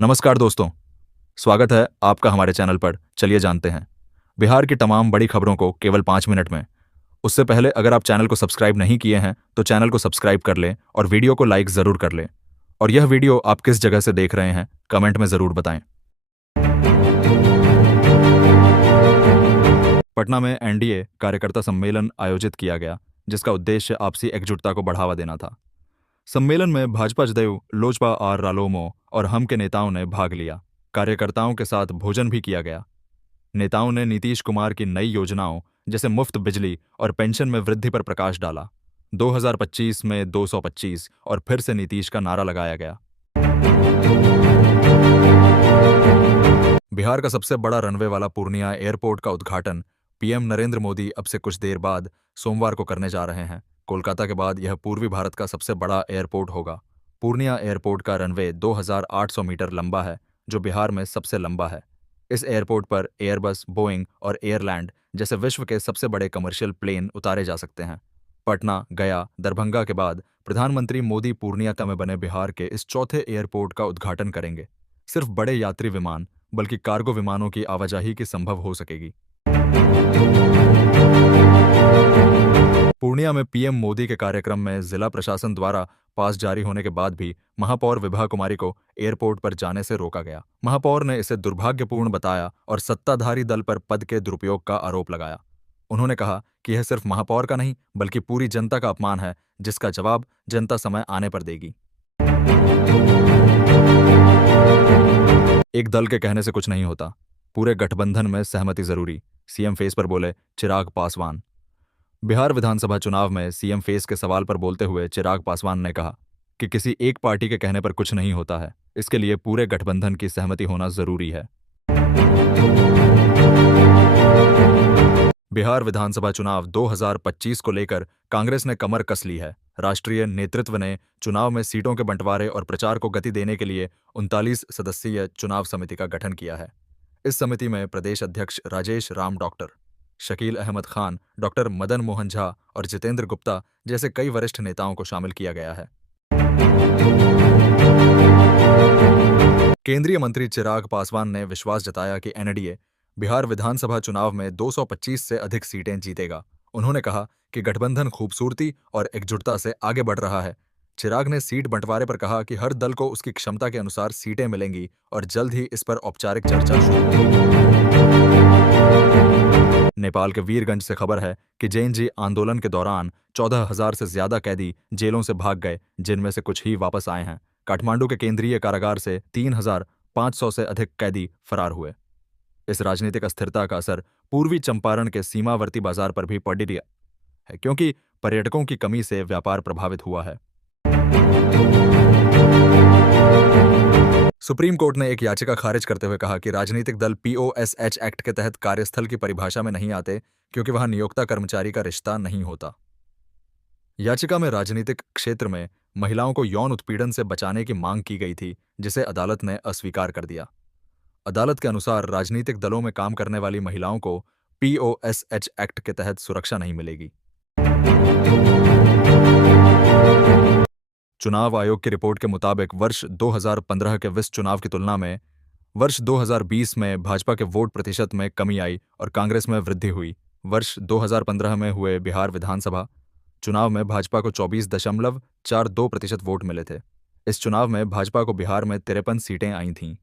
नमस्कार दोस्तों, स्वागत है आपका हमारे चैनल पर। चलिए जानते हैं बिहार की तमाम बड़ी खबरों को केवल 5 मिनट में। उससे पहले अगर आप चैनल को सब्सक्राइब नहीं किए हैं तो चैनल को सब्सक्राइब कर लें और वीडियो को लाइक ज़रूर कर लें। और यह वीडियो आप किस जगह से देख रहे हैं कमेंट में ज़रूर बताएं। पटना में एनडीए कार्यकर्ता सम्मेलन आयोजित किया गया, जिसका उद्देश्य आपसी एकजुटता को बढ़ावा देना था। सम्मेलन में भाजपा जदयू, लोजपा और रालोमो और हम के नेताओं ने भाग लिया। कार्यकर्ताओं के साथ भोजन भी किया गया। नेताओं ने नीतीश कुमार की नई योजनाओं जैसे मुफ्त बिजली और पेंशन में वृद्धि पर प्रकाश डाला। 2025 में 225 और फिर से नीतीश का नारा लगाया गया। बिहार का सबसे बड़ा रनवे वाला पूर्णिया एयरपोर्ट का उद्घाटन पीएम नरेंद्र मोदी अब से कुछ देर बाद सोमवार को करने जा रहे हैं। कोलकाता के बाद यह पूर्वी भारत का सबसे बड़ा एयरपोर्ट होगा। पूर्णिया एयरपोर्ट का रनवे 2800 मीटर लंबा है, जो बिहार में सबसे लंबा है। इस एयरपोर्ट पर एयरबस, बोइंग और एयरलैंड जैसे विश्व के सबसे बड़े कमर्शियल प्लेन उतारे जा सकते हैं। पटना, गया, दरभंगा के बाद प्रधानमंत्री मोदी पूर्णिया में बने बिहार के इस चौथे एयरपोर्ट का उद्घाटन करेंगे। सिर्फ बड़े यात्री विमान बल्कि कार्गो विमानों की आवाजाही की संभव हो सकेगी। पूर्णिया में पीएम मोदी के कार्यक्रम में जिला प्रशासन द्वारा पास जारी होने के बाद भी महापौर विभा कुमारी को एयरपोर्ट पर जाने से रोका गया। महापौर ने इसे दुर्भाग्यपूर्ण बताया और सत्ताधारी दल पर पद के दुरुपयोग का आरोप लगाया। उन्होंने कहा कि यह सिर्फ महापौर का नहीं बल्कि पूरी जनता का अपमान है, जिसका जवाब जनता समय आने पर देगी। एक दल के कहने से कुछ नहीं होता, पूरे गठबंधन में सहमति जरूरी, सीएम फेस पर बोले चिराग पासवान। बिहार विधानसभा चुनाव में सीएम फेस के सवाल पर बोलते हुए चिराग पासवान ने कहा कि किसी एक पार्टी के कहने पर कुछ नहीं होता है, इसके लिए पूरे गठबंधन की सहमति होना जरूरी है। बिहार विधानसभा चुनाव 2025 को लेकर कांग्रेस ने कमर कस ली है। राष्ट्रीय नेतृत्व ने चुनाव में सीटों के बंटवारे और प्रचार को गति देने के लिए 39 सदस्यीय चुनाव समिति का गठन किया है। इस समिति में प्रदेश अध्यक्ष राजेश राम, डॉक्टर शकील अहमद खान, डॉक्टर मदन मोहन झा और जितेंद्र गुप्ता जैसे कई वरिष्ठ नेताओं को शामिल किया गया है। केंद्रीय मंत्री चिराग पासवान ने विश्वास जताया कि एनडीए बिहार विधानसभा चुनाव में 225 से अधिक सीटें जीतेगा। उन्होंने कहा कि गठबंधन खूबसूरती और एकजुटता से आगे बढ़ रहा है। चिराग ने सीट बंटवारे पर कहा कि हर दल को उसकी क्षमता के अनुसार सीटें मिलेंगी और जल्द ही इस पर औपचारिक चर्चा शुरू होगी। नेपाल के वीरगंज से खबर है कि जेएनजी आंदोलन के दौरान 14,000 से ज्यादा कैदी जेलों से भाग गए, जिनमें से कुछ ही वापस आए हैं। काठमांडू के केंद्रीय कारागार से 3,500 से अधिक कैदी फरार हुए। इस राजनीतिक अस्थिरता का असर पूर्वी चंपारण के सीमावर्ती बाजार पर भी पड़ रहा है, क्योंकि पर्यटकों की कमी से व्यापार प्रभावित हुआ है। सुप्रीम कोर्ट ने एक याचिका खारिज करते हुए कहा कि राजनीतिक दल पीओएसएच एक्ट के तहत कार्यस्थल की परिभाषा में नहीं आते, क्योंकि वहां नियोक्ता कर्मचारी का रिश्ता नहीं होता। याचिका में राजनीतिक क्षेत्र में महिलाओं को यौन उत्पीड़न से बचाने की मांग की गई थी, जिसे अदालत ने अस्वीकार कर दिया। अदालत के अनुसार राजनीतिक दलों में काम करने वाली महिलाओं को पीओएसएच एक्ट के तहत सुरक्षा नहीं मिलेगी। चुनाव आयोग की रिपोर्ट के मुताबिक वर्ष 2015 के विस चुनाव की तुलना में वर्ष 2020 में भाजपा के वोट प्रतिशत में कमी आई और कांग्रेस में वृद्धि हुई। वर्ष 2015 में हुए बिहार विधानसभा चुनाव में भाजपा को 24.42% वोट मिले थे। इस चुनाव में भाजपा को बिहार में 53 सीटें आई थीं।